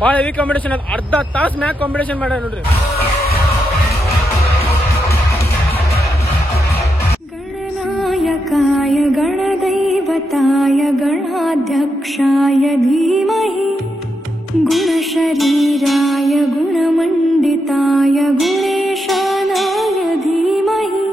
ಭಾಳ heavy competition ಅದ. ಅರ್ಧ ತಾಸು ಮ್ಯಾಗ ಕಾಂಪಿಟೇಷನ್ ಮಾಡ್ಯಾರ ನೋಡ್ರಿ. ಗಣನಾಯಕಾಯ ಗಣದೈವತಾಯ ಗಣಾಧ್ಯಕ್ಷಾಯ ಧೀಮಹಿ ಗುಣಶರೀರಾಯ ಗುಣಮಂಡಿತಾಯ ಗುಣೇಶಾನಾಯ ಧೀಮಹಿ.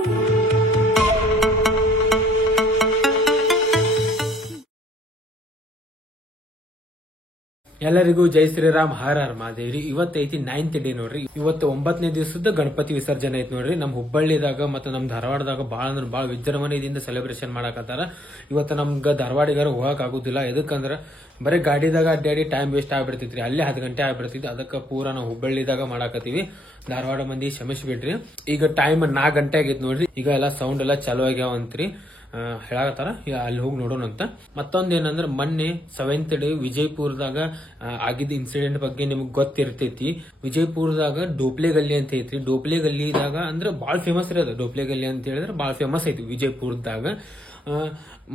ಎಲ್ಲರಿಗೂ ಜೈ ಶ್ರೀರಾಮ್, ಹರ ಹರ ಮಹಾದೇವ್ರಿ. ಇವತ್ತೈತಿ 9th ಡೇ ನೋಡ್ರಿ. ಇವತ್ತು 9ನೇ ದಿವಸದ ಗಣಪತಿ ವಿಸರ್ಜನೆ ಐತಿ ನೋಡ್ರಿ. ನಮ್ ಹುಬ್ಬಳ್ಳಿದಾಗ ಮತ್ತೆ ನಮ್ ಧಾರವಾಡದಾಗ ಬಾಳ ಅಂದ್ರೆ ಬಾಳ ವಿಜೃಂಭಣೆಯಿಂದ ಸೆಲೆಬ್ರೇಷನ್ ಮಾಡಕತ್ತಾರ. ಇವತ್ತು ನಮ್ಗ ಧಾರವಾಡಿಗಾರ ಹೋಗಕ್ ಆಗುದಿಲ್ಲ. ಎದಕ್ಕಂದ್ರ ಬರೀ ಗಾಡಿದಾಗ ಅಡ್ಡಾಡಿ ಟೈಮ್ ವೇಸ್ಟ್ ಆಗ್ಬಿಡ್ತೈತ್ರಿ. ಅಲ್ಲೇ 10 ಗಂಟೆ ಆಗ್ಬಿಡ್ತೈತಿ. ಅದಕ್ಕೆ ಪೂರಾ ನಾವು ಹುಬ್ಬಳ್ಳಿದಾಗ ಮಾಡಾಕತ್ತೀವಿ. ಧಾರವಾಡ ಮಂದಿ ಕ್ಷಮಿಸ್ಬಿಡ್ರಿ. ಈಗ ಟೈಮ್ 4 ಗಂಟೆ ಆಗೈತಿ ನೋಡ್ರಿ. ಈಗ ಎಲ್ಲಾ ಸೌಂಡ್ ಎಲ್ಲಾ ಚಾಲೂ ಆಗ್ಯಾವಂತ್ರಿ. ಹೇಳಾಕತ್ತಾರ, ಅಲ್ಲಿ ಹೋಗಿ ನೋಡೋಣ ಅಂತ. ಮತ್ತೊಂದ್ ಏನಂದ್ರ ಮೊನ್ನೆ 7th ಡೇ ವಿಜಯಪುರದಾಗ ಆಗಿದ್ದ ಇನ್ಸಿಡೆಂಟ್ ಬಗ್ಗೆ ನಿಮ್ಗೆ ಗೊತ್ತಿರ್ತೈತಿ. ವಿಜಯಪುರದಾಗ ಡೋಪ್ಲೆ ಗಲ್ಲಿ ಅಂತ ಐತ್ರಿ. ಡೋಪ್ಲೆ ಗಲ್ಲಿದಾಗ ಅಂದ್ರೆ ಬಾಳ್ ಫೇಮಸ್ ರೀ ಅದು. ಡೋಪ್ಲೆ ಗಲ್ಲಿ ಅಂತ ಹೇಳಿದ್ರೆ ಬಾಳ್ ಫೇಮಸ್ ಐತಿ ವಿಜಯಪುರದಾಗ.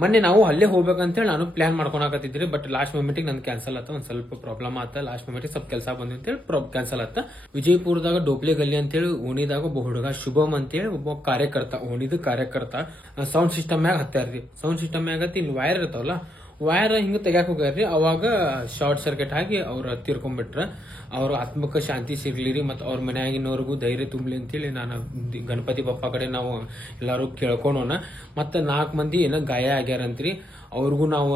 ಮೊನ್ನೆ ನಾವು ಅಲ್ಲೇ ಹೋಗ್ಬೇಕಂತೇಳಿ ನಾನು ಪ್ಲಾನ್ ಮಾಡ್ಕೊಳಕತ್ತಿದ್ರಿ. ಬಟ್ ಲಾಸ್ಟ್ ಮೂಮೆಂಟಿಗೆ ನನ್ ಕ್ಯಾನ್ಸಲ್ ಆತ. ಒಂದ್ ಸ್ವಲ್ಪ ಪ್ರಾಬ್ಲಮ್ ಆತ. ಲಾಸ್ಟ್ ಮೂಮೆಂಟಿಗೆ ಸ್ವಲ್ಪ ಕೆಲಸ ಬಂದ ಅಂತೇಳಿ ಕ್ಯಾನ್ಸಲ್ ಆತ. ವಿಜಯಪುರದಾಗ ಡೋಪ್ಲೆ ಗಲ್ಲಿ ಅಂತೇಳಿ ಓಣಿದಾಗ ಒಬ್ಬ ಹುಡುಗ ಶುಭಮ್ ಅಂತೇಳಿ ಒಬ್ಬ ಕಾರ್ಯಕರ್ತ, ಓಣಿದ ಕಾರ್ಯಕರ್ತ ಸೌಂಡ್ ಸಿಸ್ಟಮ್ ಮ್ಯಾಗ ಹತ್ತಾರ್ರಿ. ಸೌಂಡ್ ಸಿಸ್ಟಮ್ ಮ್ಯಾಗ ಇಲ್ಲಿ ವೈರ್ ಇರ್ತಾವಲ್ಲ, ವೈರ್ ಹಿಂಗ ತೆಗ್ಯಾಕ ಹೋಗ್ಯಾರ್ರಿ. ಅವಾಗ ಶಾರ್ಟ್ ಸರ್ಕ್ಯೂಟ್ ಆಗಿ ಅವ್ರ ತೀರ್ಕೊಂಡ್ಬಿಟ್ರ. ಅವ್ರ ಆತ್ಮಕ ಶಾಂತಿ ಸಿಗ್ಲಿರಿ ಮತ್ತು ಅವ್ರ ಮನ್ಯಾಗಿನವ್ರಿಗೂ ಧೈರ್ಯ ತುಂಬಲಿ ಅಂತೇಳಿ ನಾನು ಗಣಪತಿ ಬಪ್ಪ ಕಡೆ ನಾವು ಎಲ್ಲಾರು ಕೇಳ್ಕೊಳೋಣ. ಮತ್ತೆ 4 ಮಂದಿ ಏನೋ ಗಾಯ ಆಗ್ಯಾರಂತ್ರಿ. ಅವ್ರಿಗೂ ನಾವು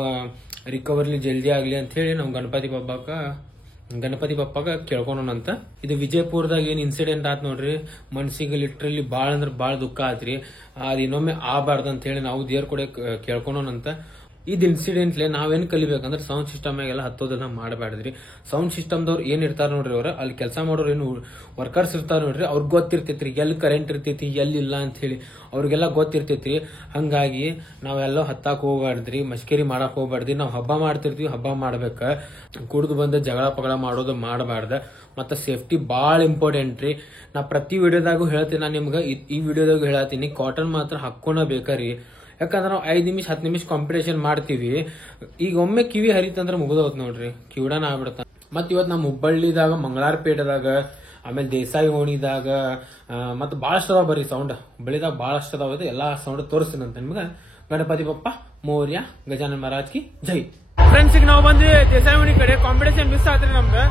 ರಿಕವರ್ಲಿ ಜಲ್ದಿ ಆಗ್ಲಿ ಅಂತ ಹೇಳಿ ನಾವು ಗಣಪತಿ ಬಪ್ಪಾಗ ಕೇಳ್ಕೊಳೋಣ ಅಂತ. ಇದು ವಿಜಯಪುರದಾಗ ಏನ್ ಇನ್ಸಿಡೆಂಟ್ ಆತ್ ನೋಡ್ರಿ, ಮನ್ಸಿಗೆ ಲಿಟ್ರಲಿ ಬಾಳ ಅಂದ್ರ ಬಾಳ ದುಃಖ ಆತ್ರಿ. ಅದ್ ಇನ್ನೊಮ್ಮೆ ಆಗಬಾರ್ದು ಅಂತ ಹೇಳಿ ನಾವು ದೇವ್ರ ಕೂಡ ಕೇಳ್ಕೊಳೋಣ ಅಂತ. ಇದ್ ಇನ್ಸಿಡೆಂಟ್ಲೆ ನಾವೇನ್ ಕಲಿಬೇಕಂದ್ರೆ ಸೌಂಡ್ ಸಿಸ್ಟಮ್ ಎಲ್ಲ ಹತ್ತೋದನ್ನ ಮಾಡಬಾರ್ದ್ರಿ. ಸೌಂಡ್ ಸಿಸ್ಟಮ್ದವ್ರು ಏನ್ ಇರ್ತಾರ ನೋಡ್ರಿ, ಅವ್ರ ಅಲ್ಲಿ ಕೆಲಸ ಮಾಡೋರು ಏನು ವರ್ಕರ್ಸ್ ಇರ್ತಾರ ನೋಡ್ರಿ, ಅವ್ರಿಗೆ ಗೊತ್ತಿರ್ತೈತ್ರಿ ಎಲ್ಲಿ ಕರೆಂಟ್ ಇರ್ತೈತಿ ಎಲ್ಲಿ ಇಲ್ಲ ಅಂತ ಹೇಳಿ ಅವ್ರಿಗೆಲ್ಲ ಗೊತ್ತಿರ್ತೈತ್ರಿ. ಹಂಗಾಗಿ ನಾವೆಲ್ಲೋ ಹತ್ತಾಕ್ ಹೋಗ್ಬಾರ್ದ್ರಿ, ಮಸ್ಕೇರಿ ಮಾಡಕ್ ಹೋಗ್ಬಾರ್ದ್ರಿ. ನಾವ್ ಹಬ್ಬ ಮಾಡ್ತಿರ್ತೀವಿ, ಹಬ್ಬ ಮಾಡ್ಬೇಕ. ಕುಡಿದು ಬಂದ ಜಗಳ ಪಗಳ ಮಾಡೋದು ಮಾಡಬಾರ್ದ. ಮತ್ತ ಸೇಫ್ಟಿ ಬಾಳ ಇಂಪಾರ್ಟೆಂಟ್ ರೀ. ನಾ ಪ್ರತಿ ವಿಡಿಯೋದಾಗೂ ಹೇಳ್ತೀನಿ, ನಾ ನಿಮ್ಗ ಈ ವಿಡಿಯೋದಾಗ ಹೇಳತ್ತೀನಿ, ಕಾಟನ್ ಮಾತ್ರ ಹಾಕೋಣ ಬೇಕ್ರಿ. ಯಾಕಂದ್ರೆ ನಾವು 5 ನಿಮಿಷ 10 ನಿಮಿಷ ಕಾಂಪಿಟೇಷನ್ ಮಾಡ್ತೀವಿ. ಈಗ ಒಮ್ಮೆ ಕಿವಿ ಹರಿತಂದ್ರೆ ಮುಗಿದೋತ್ ನೋಡ್ರಿ, ಕಿವಿಡಾನ ಆಗ್ಬಿಡತ್ತ. ಮತ್ ಇವತ್ ನಮ್ ಹುಬ್ಬಳ್ಳಿದಾಗ, ಮಂಗಳಾರಪೇಟದಾಗ, ಆಮೇಲೆ ದೇಸಾಯಿ ಓಣಿದಾಗ ಮತ್ ಬಹಳಷ್ಟು ಅದಾವ. ಬರ್ರಿ ಸೌಂಡ್ ಹುಬ್ಬಳ್ಳಿದಾಗ ಬಹಳಷ್ಟು ಅದಾವ. ಎಲ್ಲಾ ಸೌಂಡ್ ತೋರಿಸ್ತೀನಂತ ನಿಮ್ಗ. ಗಣಪತಿ ಬಪ್ಪ ಮೋರ್ಯ, ಗಜಾನನ ಮಹಾರಾಜ್ ಕಿ ಜೈ. ಫ್ರೆಂಡ್ಸ್, ಈಗ ನಾವು ಬಂದ್ವಿ ದೇಸಾಯಿ ಓಣಿ ಕಡೆ. ಕಾಂಪಿಟೇಷನ್ ಮಿಸ್ ಆತ್ರಿ ನಮ್ಗೆ.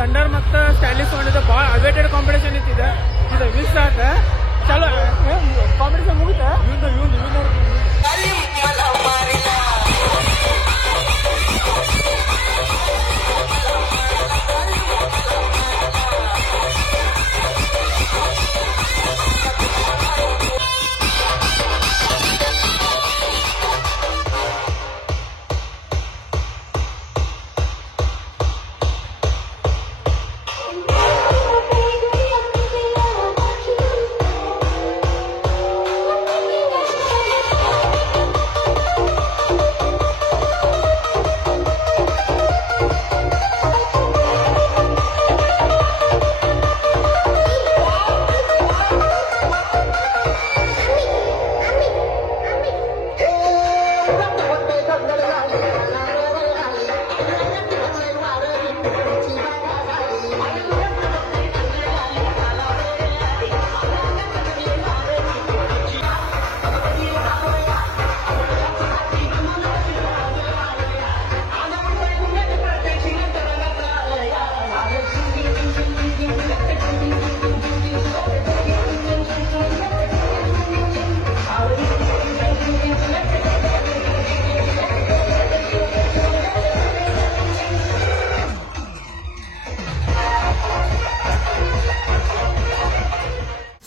ಥಂಡರ್ ಮತ್ತ ಸ್ಟ್ಯಾನ್ಲಿ ಸೌಂಡ್ ಬಹಳ ಅವೇಟೆಡ್ ಕಾಂಪಿಟೇಷನ್ ಇತ್ತಿದೆ. ಇದು ಮಿಸ್ ಆತ. ಚಲೋ ಕಾಂಪಿಟೇಷನ್ ಮುಗಿತ.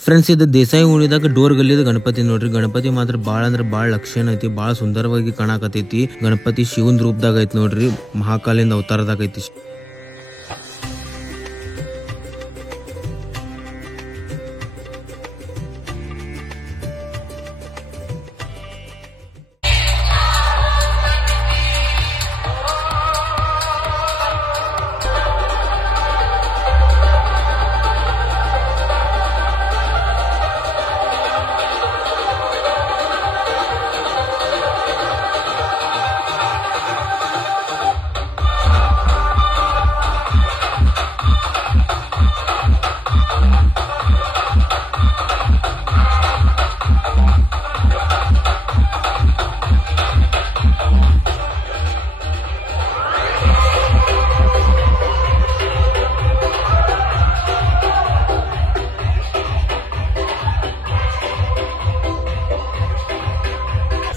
ಫ್ರೆಂಡ್ಸ್, ಇದು ದೇಸಾಯಿ ಓಣಿದಾಗ ಡೋರ್ ಗಲ್ಲಿದ ಗಣಪತಿ ನೋಡ್ರಿ. ಗಣಪತಿ ಮಾತ್ರ ಬಾಳ ಅಂದ್ರ ಬಾಳ ಲಕ್ಷಣ ಐತಿ, ಬಾಳ ಸುಂದರವಾಗಿ ಕಾಣಕತೈತಿ. ಗಣಪತಿ ಶಿವನ್ ರೂಪದಾಗ ಐತಿ ನೋಡ್ರಿ, ಮಹಾಕಾಲಿಂದ ಅವತಾರದಾಗ ಐತಿ.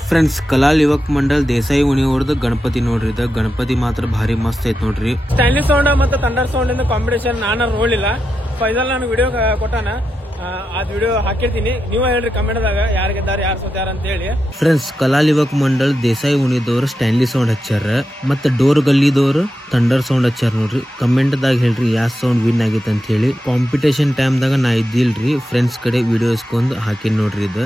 ಫ್ರೆಂಡ್ಸ್ ಕಲಾಲ್ ಯುವಕ್ ಮಂಡಲ್ ದೇಸಾಯಿ ಉಣಿಯವ್ರದ್ದು ಗಣಪತಿ ನೋಡ್ರಿ. ಇದ ಗಣಪತಿ ಮಾತ್ರ ಭಾರಿ ಮಸ್ತ್ ಐತ್ ನೋಡ್ರಿ. ಸ್ಟೈನ್ಲಿ ಸೌಂಡ್ ಮತ್ತೆ ಥಂಡರ್ ಸೌಂಡ್ ಇಂದ ಕಾಂಬಿನೇಷನ್ ನಾನು ನೋಡಿಲ್ಲ. ಫೈನಲ್ ನಾನು ವಿಡಿಯೋ ಕೊಟ್ಟಾನ, ಅದ್ ವಿಡಿಯೋ ಹಾಕಿರ್ತೀನಿ. ನೀವು ಹೇಳ್ರಿ ಕಮೆಂಟ್ ದಾಗ ಯಾರು ಗೆದ್ದಾರ ಯಾರು ಸೋತ್ಯಾರ ಅಂತ ಹೇಳಿ. ಫ್ರೆಂಡ್ಸ್ ಕಲಾಲ್ ಯುವಕ್ ಮಂಡಲ್ ದೇಸಾಯಿ ಉಣಿದವ್ರು ಸ್ಟೈನ್ಲಿ ಸೌಂಡ್ ಹಚ್ಚಾರ, ಮತ್ತೆ ಡೋರ್ ಗಲ್ಲಿದವ್ರು ಥಂಡರ್ ಸೌಂಡ್ ಹಚ್ಚಾರ ನೋಡ್ರಿ. ಕಮೆಂಟ್ ದಾಗ ಹೇಳ್ರಿ ಯಾವ ಸೌಂಡ್ ವಿನ್ ಆಗೈತೆ ಅಂತ ಹೇಳಿ. ಕಾಂಪಿಟೇಷನ್ ಟೈಮ್ ದಾಗ ನಾ ಇದ್ದಿಲ್ರಿ, ಫ್ರೆಂಡ್ಸ್ ಕಡೆ ವಿಡಿಯೋ ಇಸ್ಕೊಂಡ್ ಹಾಕಿನ್ ನೋಡ್ರಿ. ಇದು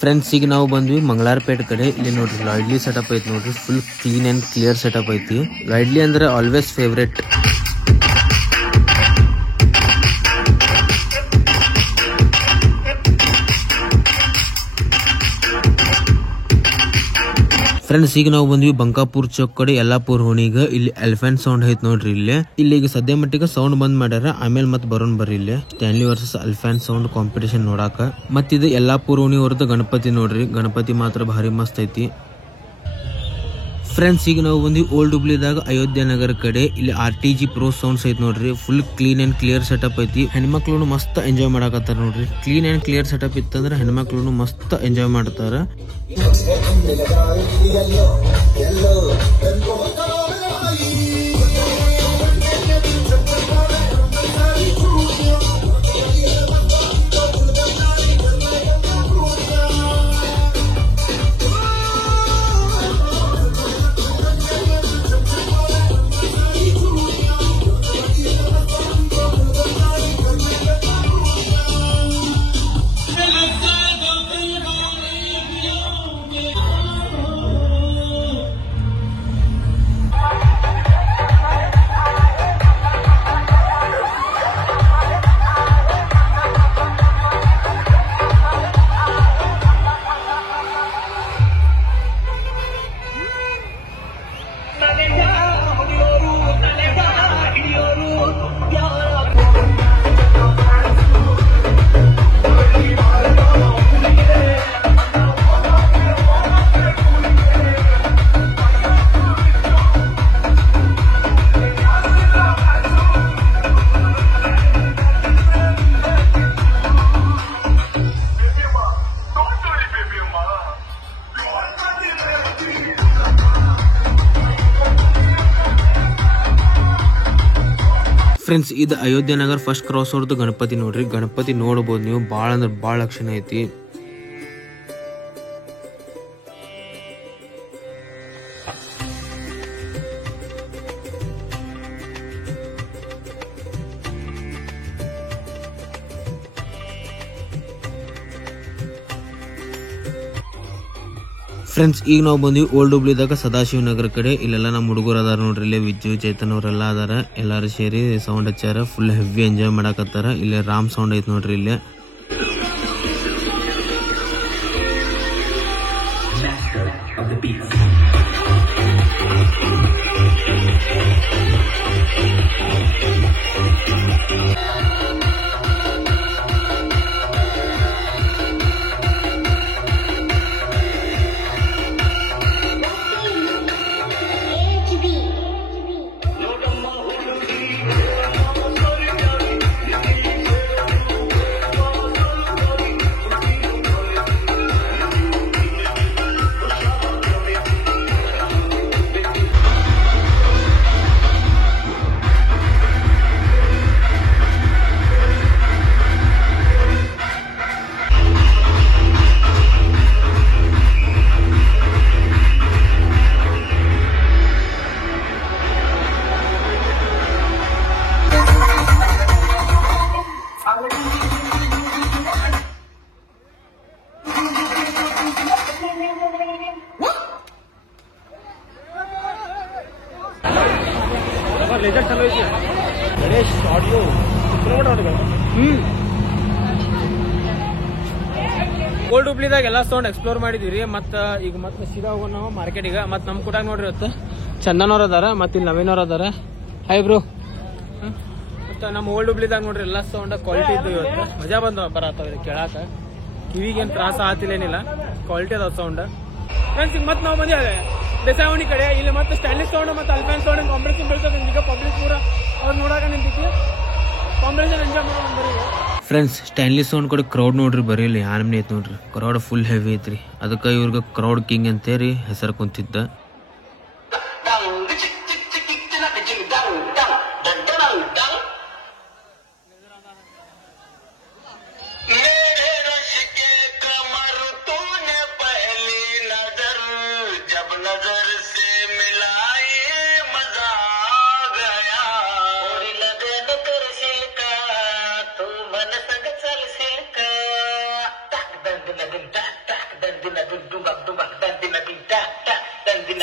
ಫ್ರೆಂಡ್ಸ್ ಈಗ ನಾವು ಬಂದ್ವಿ ಮಂಗಳಾರಪೇಟೆ ಕಡೆ. ಇಲ್ಲಿ ನೋಡ್ರಿ ಲಾಯ್ಡ್ಲಿ ಸೆಟಪ್ ಐತಿ ನೋಡ್ರಿ, full clean and clear setup ಐತಿ. ಲಾಯ್ಡ್ಲಿ ಅಂದ್ರೆ ಆಲ್ವೇಸ್ ಫೇವ್ರೇಟ್. ಫ್ರೆಂಡ್ಸ್ ಈಗ ನಾವು ಬಂದ್ವಿ ಬಂಕಾಪುರ್ ಚೌಕ್ ಕಡೆ ಯಲ್ಲಾಪುರ್ ಹೋಣಿಗ. ಇಲ್ಲಿ ಎಲಿಫೆಂಟ್ ಸೌಂಡ್ ಐತ್ ನೋಡ್ರಿ. ಇಲ್ಲಿ ಈಗ ಸದ್ಯ ಮಟ್ಟಿಗೆ ಸೌಂಡ್ ಬಂದ್ ಮಾಡ್ಯಾರ, ಆಮೇಲೆ ಮತ್ತೆ ಬರೋನ್ ಬರ್ರಿ ಇಲ್ಲಿ Stanley versus elephant sound competition ನೋಡಾಕ. ಮತ್ ಇದು ಯಲ್ಲಾಪುರ್ ಓಣಿ ಅವ್ರದ್ದು ಗಣಪತಿ ನೋಡ್ರಿ, ಗಣಪತಿ ಮಾತ್ರ ಭಾರಿ ಮಸ್ತ್ ಐತಿ. ಫ್ರೆಂಡ್ಸ್ ಈಗ ನಾವು ಬಂದ್ವಿ ಓಲ್ಡ್ ಹುಬ್ಳಿದಾಗ ಅಯೋಧ್ಯ ನಗರ ಕಡೆ. ಇಲ್ಲಿ RTG Pro ಸೌಂಡ್ಸ್ ಐತಿ ನೋಡ್ರಿ, full clean and clear setup ಐತಿ. ಹೆಣ್ಮಕ್ಳು ಮಸ್ತ್ ಎಂಜಾಯ್ ಮಾಡಕತ್ತಾರ ನೋಡ್ರಿ. ಕ್ಲೀನ್ ಅಂಡ್ ಕ್ಲಿಯರ್ ಸೆಟಪ್ ಇತ್ತಂದ್ರೆ ಹೆಣ್ಮಕ್ಳು ಮಸ್ತ್ ಎಂಜಾಯ್ ಮಾಡ್ತಾರ. ಫ್ರೆಂಡ್ಸ್ ಇದು ಅಯೋಧ್ಯ ನಗರ್ ಫಸ್ಟ್ ಕ್ರಾಸ್ ಅವ್ರದ್ದು ಗಣಪತಿ ನೋಡ್ರಿ. ಗಣಪತಿ ನೋಡಬಹುದು ನೀವು, ಬಾಳ ಅಂದ್ರೆ ಬಾಳ ಲಕ್ಷಣ ಐತಿ. ಫ್ರೆಂಡ್ಸ್ ಈಗ ನಾವು ಬಂದ್ವಿ ಓಲ್ಡ್ ಹುಬ್ಳಿದಾಗ ಸದಾಶಿವ ನಗರ ಕಡೆ. ಇಲ್ಲೆಲ್ಲ ನಮ್ಮ ಹುಡುಗರು ಅದಾರ ನೋಡ್ರಿ, ಇಲ್ಲೇ ವಿಜ್ಜು ಚೇತನ್ ಅವರೆಲ್ಲ ಅದಾರ. ಎಲ್ಲಾರು ಸೇರಿ ಸೌಂಡ್ ಹಚ್ಚಾರ, ಫುಲ್ ಹೆವಿ ಎಂಜಾಯ್ ಮಾಡಕತ್ತಾರ. ಇಲ್ಲೇ ರಾಮ್ ಸೌಂಡ್ ಐತ್ ನೋಡ್ರಿ ಇಲ್ಲೇ. ಓಲ್ಡ್ ಹುಬ್ಳಿದಾಗ ಎಲ್ಲ ಸೌಂಡ್ ಎಕ್ಸ್ಪ್ಲೋರ್ ಮಾಡಿದ್ವಿ. ಮತ್ತೆ ಈಗ ಮತ್ತೆ ಸೀದಾ ಹೋಗೋಣ ನಾವು ಮಾರ್ಕೆಟಿಗೆ. ಮತ್ತೆ ನಮ್ ಕೂಟಾಗ ನೋಡ್ರಿ ಇವತ್ತು ಚಂದನವ್ರ ಅದಾರ, ಮತ್ತೆ ಇಲ್ಲಿ ನವೀನವ್ರ ಅದಾರ. High bro. ಮತ್ತೆ ನಮ್ಮ ಓಲ್ಡ್ ಹುಬ್ಳಿದಾಗ ನೋಡ್ರಿ ಎಲ್ಲ ಸೌಂಡ್ ಕ್ವಾಲಿಟಿ ಇದ್ದು. ಇವತ್ತು ಮಜಾ ಬಂದ ಬರತ್ತವ ಕೇಳಾಕ, ಕಿವಿಗೇನ್ ತ್ರಾಸ ಆತಿಲ್ಲೇನಿಲ್ಲ, ಕ್ವಾಲಿಟಿ ಅದಾವ ಸೌಂಡ್. ಫ್ರೆಂಡ್ಸ್ ಈಗ ಮತ್ತೆ ನಾವು ಬಂದಿದ್ದೇವೆ ದೇಸಾವಣಿ ಕಡೆ. ಇಲ್ಲಿ ಮತ್ತೆ ಸ್ಟೈಲಿಶ್ ಸೌಂಡ್ ಮತ್ತೆ ಅಲ್ಫಾನ್ ಸೌಂಡ್ ಕಾಂಪಿಟೇಷನ್ ಬೀಳ್ತದೆ. ಈಗ ಪಬ್ಲಿಕ್ ಪೂರ ಅವ್ರು ನೋಡಾಕ ನಿಂತೈತಿ, ಕಾಂಪಿಟೇಷನ್ ಎಂಜಾಯ್ ಮಾಡೋಣ. ಫ್ರೆಂಡ್ಸ್ ಸ್ಟೈನ್ಲಿ ಸೌಂಡ್ ಕಡೆ ಕ್ರೌಡ್ ನೋಡ್ರಿ, ಬರೀ ಇಲ್ಲಿ ಆನಮನಿ ಐತಿ ನೋಡ್ರಿ. ಕ್ರೌಡ್ ಫುಲ್ ಹೆವಿ ಐತ್ರಿ, ಅದಕ್ಕೆ ಇವ್ರಿಗೆ ಕ್ರೌಡ್ ಕಿಂಗ್ ಅಂತೇಳಿ ಹೆಸರು ಕುಂತಿದ್ದ.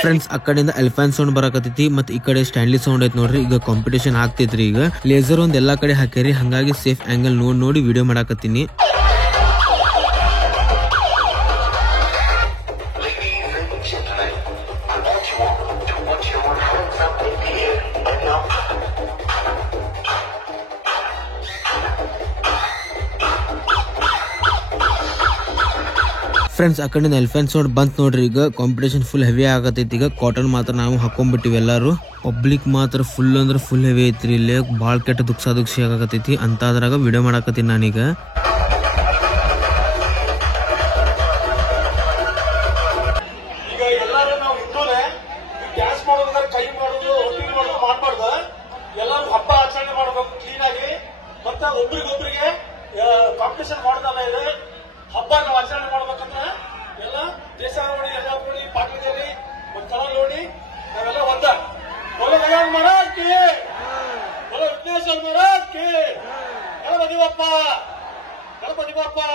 ಫ್ರೆಂಡ್ಸ್ ಆ ಕಡೆಯಿಂದ ಎಲಿಫೆಂಟ್ ಸೌಂಡ್ ಬರಕತ್ತೈತಿ, ಮತ್ತೆ ಈ ಕಡೆ ಸ್ಟೈನ್ಲಿ ಸೌಂಡ್ ಐತಿ ನೋಡ್ರಿ. ಈಗ ಕಾಂಪಿಟೇಷನ್ ಆಗ್ತೈತ್ರಿ. ಈಗ ಲೇಸರ್ ಒಂದ್ ಎಲ್ಲಾ ಕಡೆ ಹಾಕ್ಯಾರಿ, ಹಂಗಾಗಿ ಸೇಫ್ ಆಂಗಲ್ ನೋಡಿ ವಿಡಿಯೋ ಮಾಡಾಕತ್ತೀನಿ. ಫ್ರೆಂಡ್ಸ್ ಆ ಕಡೆಯಿಂದ ಎಲಿಫೆಂಟ್ ಸೌಂಡ್ ಬಂತ್ ನೋಡ್ರಿ. ಈಗ ಕಾಂಪಿಟೇಷನ್ ಫುಲ್ ಹೆವಿ ಆಗತೈತಿ. ಈಗ ಕಾಟನ್ ಮಾತ್ರ ನಾವು ಹಾಕೊಂಡ್ಬಿಟ್ಟಿವಿ ಎಲ್ಲಾರು. ಪಬ್ಲಿಕ್ ಮಾತ್ರ ಫುಲ್ ಅಂದ್ರೆ ಫುಲ್ ಹೆವಿ ಐತ್ರಿ. ಇಲ್ಲೇ ಬಾಳ್ ಕೆಟ್ಟ ದುಕ್ಸಾದುಕ್ಷಿ ಆಗತೈತಿ ಅಂತ ಅದ್ರಾಗ ವಿಡಿಯೋ ಮಾಡಾಕತ್ತೀನಿ ನಾನೀಗ. ಈಗ ಎಲ್ಲಾರು ನಾವು ಹಿಂದೂನೇ ಡ್ಯಾನ್ಸ್ ಮಾಡೋದ್ರ ಕೈ ಮಾಡೋದು ಒಟ್ಟಿಗೆ ಮಾಡೋದು ಮಾಡ್ಬಾರ್ದು. ಎಲ್ಲರೂ ಹಬ್ಬ ಆಚರಣೆ ಮಾಡಬೇಕು ಕ್ಲೀನ್ ಆಗಿ. ಮತ್ತೆ ಒಬ್ರಿಗೊಬ್ರಿಗೆ ಕಾಂಪಿಟೇಷನ್ ಮಾಡೋದಲ್ಲ ಇದೆ. ಹಬ್ಬ ನಾವು ಆಚರಣೆ ಮಾಡ್ಬೇಕಂದ್ರೆ ಎಲ್ಲ ದೇಸಾವಳಿ ಎಲ್ಲ ನೋಡಿ ಪಾಟೀಲಿ ಒಂದ್ ಕಲ ನೋಡಿ ನಾವೆಲ್ಲ ಒಂದ बोलो भगवान महाराज की, बोलो विघ्नेश्वर महाराज की, गणपति बाप्पा, गणपति बाप्पा.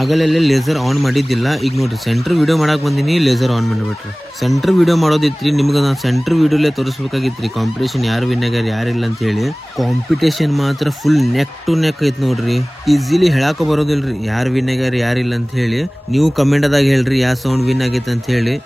ಆಗಲೇ ಲೇಸರ್ ಆನ್ ಮಾಡಿದ್ದಿಲ್ಲ. ಈಗ ನೋಡ್ರಿ ಸೆಂಟರ್ ವಿಡಿಯೋ ಮಾಡಕ್ ಬಂದಿನಿ, ಲೇಸರ್ ಆನ್ ಮಾಡಿಬಿಟ್ರಿ. ಸೆಂಟರ್ ವಿಡಿಯೋ ಮಾಡೋದಿತ್ರಿ, ನಿಮ್ಗೆ ನಾನು ಸೆಂಟರ್ ವಿಡಿಯೋಲೇ ತೋರಿಸ್ಬೇಕಾಗಿತ್ರಿ ಕಾಂಪಿಟೇಷನ್ ಯಾರು ವಿನ್ ಆಗ್ಯಾರ ಯಾರಿಲ್ಲ ಅಂತ ಹೇಳಿ. ಕಾಂಪಿಟೇಷನ್ ಮಾತ್ರ ಫುಲ್ ನೆಕ್ ಟು ನೆಕ್ ಐತ್ ನೋಡ್ರಿ. ಈಸಿಲಿ ಹೇಳಾಕ ಬರೋದಿಲ್ರಿ ಯಾರು ವಿನ್ ಆಗ್ಯಾರ ಯಾರಿಲ್ಲ ಅಂತ ಹೇಳಿ. ನೀವು ಕಮೆಂಟ್ ಅದಾಗ ಹೇಳ್ರಿ ಯಾವ ಸೌಂಡ್ ವಿನ್ ಆಗೈತೆ ಅಂತ ಹೇಳಿ.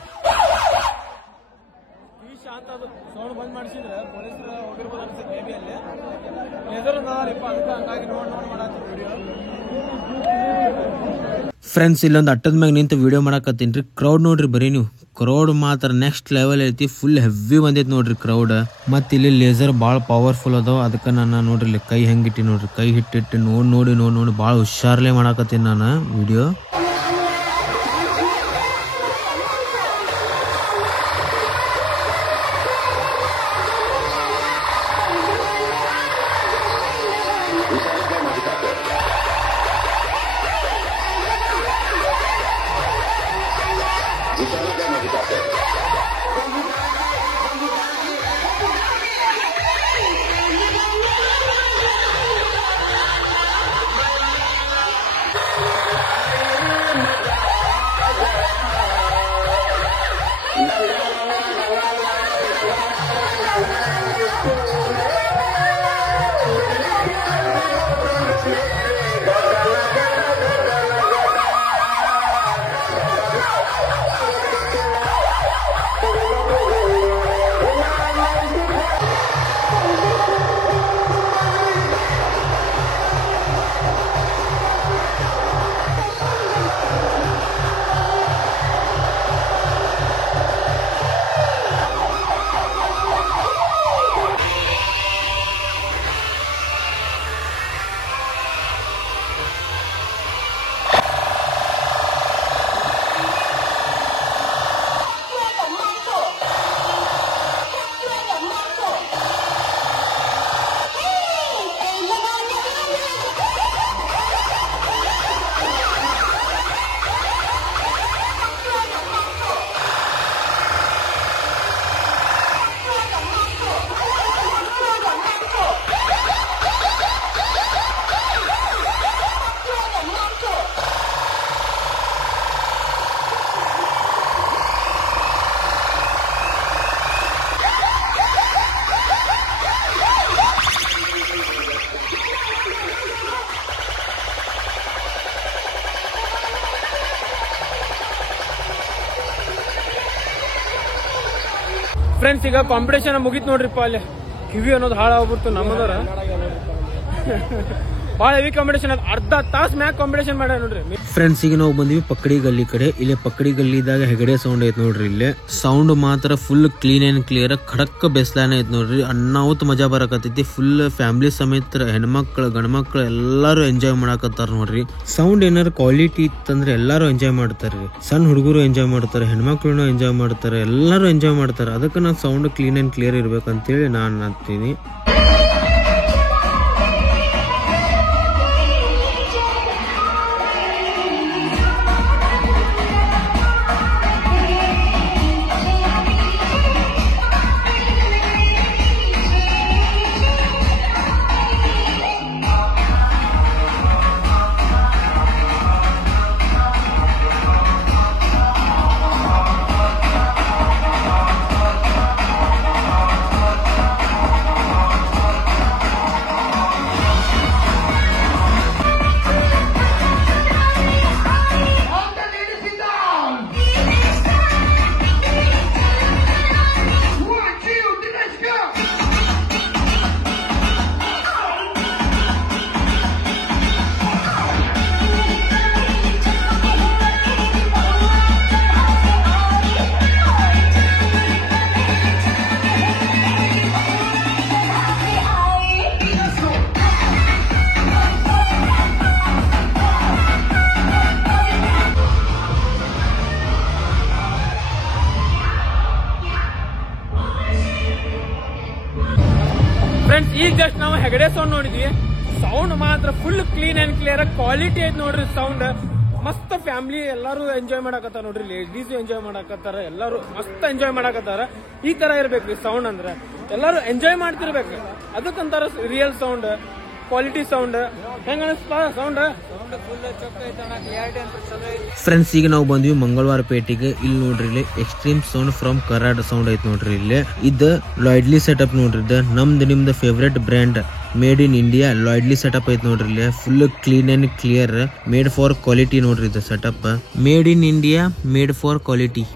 ಫ್ರೆಂಡ್ಸ್ ಇಲ್ಲೊಂದು ಅಟ್ಟದ ಮ್ಯಾಗ ನಿಂತು ವಿಡಿಯೋ ಮಾಡಕತ್ತೀನಿ. ಕ್ರೌಡ್ ನೋಡ್ರಿ ಬರೀ ನೀವು, ಕ್ರೌಡ್ ಮಾತ್ರ ನೆಕ್ಸ್ಟ್ ಲೆವೆಲ್ ಐತಿ. ಫುಲ್ ಹೆವಿ ಬಂದೈತಿ ನೋಡ್ರಿ ಕ್ರೌಡ್. ಮತ್ ಇಲ್ಲಿ ಲೇಸರ್ ಬಾಳ ಪವರ್ಫುಲ್ ಅದಾವ. ಅದಕ್ಕೆ ನಾನು ನೋಡ್ರಿ ಕೈ ಹೆಂಗಿಟ್ಟಿ ನೋಡ್ರಿ, ಕೈ ಹಿಟ್ಟಿಟ್ಟು ನೋಡಿ ಬಾಳ ಹುಷಾರ್ಲೆ ಮಾಡಕತ್ತೀನಿ ನಾನು ವಿಡಿಯೋ. ಫ್ರೆಂಡ್ಸ್ ಈಗ ಕಾಂಪಿಟೇಷನ್ ಮುಗಿತ್ ನೋಡ್ರಿಪ್ಪ. ಅಲ್ಲಿ ಕಿವಿ ಅನ್ನೋದು ಹಾಳಾಗ್ಬಿಡ್ತು ನಮ್ಮದರ. ಭಾಳ ಹೆವಿ ಕಾಂಪಿಟೇಷನ್ ಅದ, ಅರ್ಧ ತಾಸು ಮ್ಯಾಗ ಕಾಂಪಿಟೇಷನ್ ಮಾಡ್ಯಾರ ನೋಡ್ರಿ. ಫ್ರೆಂಡ್ಸ್ ಈಗ ನಾವು ಬಂದಿವಿ ಪಕ್ಕಡಿ ಗಲ್ಲಿ ಕಡೆ. ಇಲ್ಲಿ ಪಕ್ಕಡಿ ಗಲ್ಲಿದಾಗ ಹೆಗಡೆ ಸೌಂಡ್ ಐತ್ ನೋಡ್ರಿ. ಇಲ್ಲಿ ಸೌಂಡ್ ಮಾತ್ರ ಫುಲ್ ಕ್ಲೀನ್ ಅಂಡ್ ಕ್ಲಿಯರ್, ಖಡಕ್ ಬೆಸ್ಲಾನ ಐತ್ ನೋಡ್ರಿ. ಅನ್ನಾವತ್ ಮಜಾ ಬರಕತ್ತೈತಿ. ಫುಲ್ ಫ್ಯಾಮಿಲಿ ಸಮೇತ ಹೆಣ್ಮಕ್ಳು ಗಂಡ್ಮಕ್ಳು ಎಲ್ಲಾರು ಎಂಜಾಯ್ ಮಾಡಕತ್ತಾರ ನೋಡ್ರಿ. ಸೌಂಡ್ ಏನಾರ ಕ್ವಾಲಿಟಿ ಇತ್ತಂದ್ರೆ ಎಲ್ಲಾರು ಎಂಜಾಯ್ ಮಾಡ್ತಾರ್ರಿ. ಸಣ್ಣ ಹುಡುಗರು ಎಂಜಾಯ್ ಮಾಡ್ತಾರೆ, ಹೆಣ್ಮಕ್ಳು ಎಂಜಾಯ್ ಮಾಡ್ತಾರೆ, ಎಲ್ಲಾರು ಎಂಜಾಯ್ ಮಾಡ್ತಾರೆ. ಅದಕ್ಕೆ ನಾನು ಸೌಂಡ್ ಕ್ಲೀನ್ ಅಂಡ್ ಕ್ಲಿಯರ್ ಇರ್ಬೇಕಂತೇಳಿ ನಾನು ಅಂತೀನಿ. ಫ್ರೆಂಡ್ಸ್ ಈಗ ಜಸ್ಟ್ ನಾವು ಹೆಗಡೆ ಸೌಂಡ್ ನೋಡಿದ್ವಿ. ಸೌಂಡ್ ಮಾತ್ರ full clean and clear quality ಐತ್ ನೋಡ್ರಿ. ಸೌಂಡ್ ಮಸ್ತ್ ಫ್ಯಾಮಿಲಿ ಎಲ್ಲಾರು ಎಂಜಾಯ್ ಮಾಡಕತ್ತಾರ ನೋಡ್ರಿ. ಲೇಡೀಸ್ ಎಂಜಾಯ್ ಮಾಡಕತ್ತಾರ, ಎಲ್ಲಾರು ಮಸ್ತ್ ಎಂಜಾಯ್ ಮಾಡಕತ್ತಾರ. ಈ ತರ ಇರ್ಬೇಕ್ರಿ ಸೌಂಡ್ ಅಂದ್ರೆ, ಎಲ್ಲಾರು ಎಂಜಾಯ್ ಮಾಡ್ತಿರ್ಬೇಕು. ಅದಕ್ಕಂತಾರ ರಿಯಲ್ ಸೌಂಡ್. ಕ್ವಾಲಿಟಿ ಸೌಂಡ್ ಹೆಂಗ ಸೌಂಡ್ ಫ್ರೆಂಡ್ಸ್ ಈಗ ನಾವು ಬಂದ್ವಿ ಮಂಗಳವಾರ ಪೇಟೆಗೆ. ಇಲ್ಲಿ ನೋಡ್ರಿ ಇಲ್ಲಿ extreme sound from Karad sound ಐತ್ ನೋಡ್ರಿ. ಇಲ್ಲಿ ಇದು ಲಾಯ್ಡ್ಲಿ ಸೆಟಪ್ ನೋಡ್ರಿ. ಇದು ನಿಮ್ದು favourite brand made in India Lloydly setup ಐತ್ ನೋಡ್ರಿ. ಇಲ್ಲಿ full clean and clear made for quality ನೋಡ್ರಿ. ಇದು setup made in India made for quality.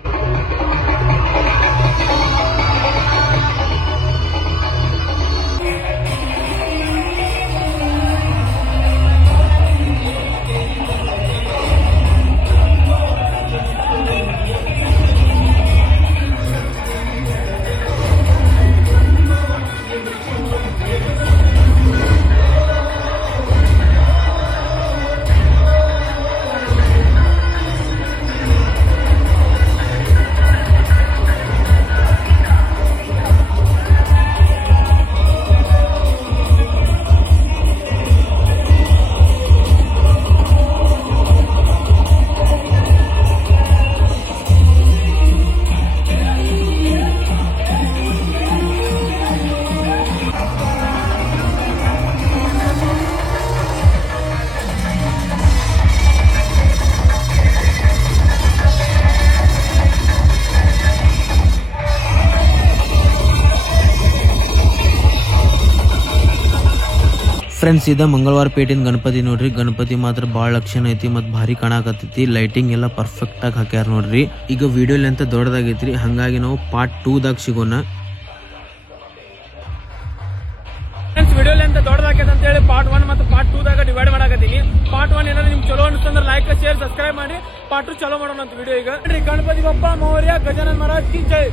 Friends ಇದ ಮಂಗಳವಾರ ಪೇಟಿನ ಗಣಪತಿ ನೋಡ್ರಿ. ಗಣಪತಿ ಮಾತ್ರ ಬಾಳ ಲಕ್ಷಣ ಐತಿ ಮತ್ ಭಾರಿ ಕಾಣಕತ್ತೈತಿ. ಲೈಟಿಂಗ್ ಎಲ್ಲ ಪರ್ಫೆಕ್ಟ್ ಆಗಿ ಹಾಕ್ಯಾರ ನೋಡ್ರಿ. ಈಗ ವಿಡಿಯೋ ಲೆಂತ್ ದೊಡ್ಡದಾಗೈತ್ರಿ, ಹಂಗಾಗಿ ನಾವು ಪಾರ್ಟ್ 2 ದಾಗ ಸಿಗೋಣ. ವಿಡಿಯೋ ಲೆಂತ್ ದೊಡ್ಡದಾಗೈತೆ ಅಂತ ಹೇಳಿ ಪಾರ್ಟ್ 1 ಮತ್ತು ಪಾರ್ಟ್ 2 ದಾಗ ಡಿವೈಡ್ ಮಾಡಕತ್ತೀನಿ. ಪಾರ್ಟ್ 1 ಏನಾದ್ರು ನಿಮ್ಗೆ ಚಲೋ ಅನಿಸ್ತಂದ್ರೆ ಲೈಕ್ ಶೇರ್ ಸಬ್ಸ್ಕ್ರೈಬ್ ಮಾಡಿ. ಪಾರ್ಟ್ 2 ಚಲೋ ಮಾಡೋಣ ಅಂತ ವಿಡಿಯೋ. ಈಗ ಗಣಪತಿ ಬಪ್ಪ ಮೌರ್ಯ ಗಜಾನನ ಮಹಾರಾಜ್ ಕಿ ಜೈ.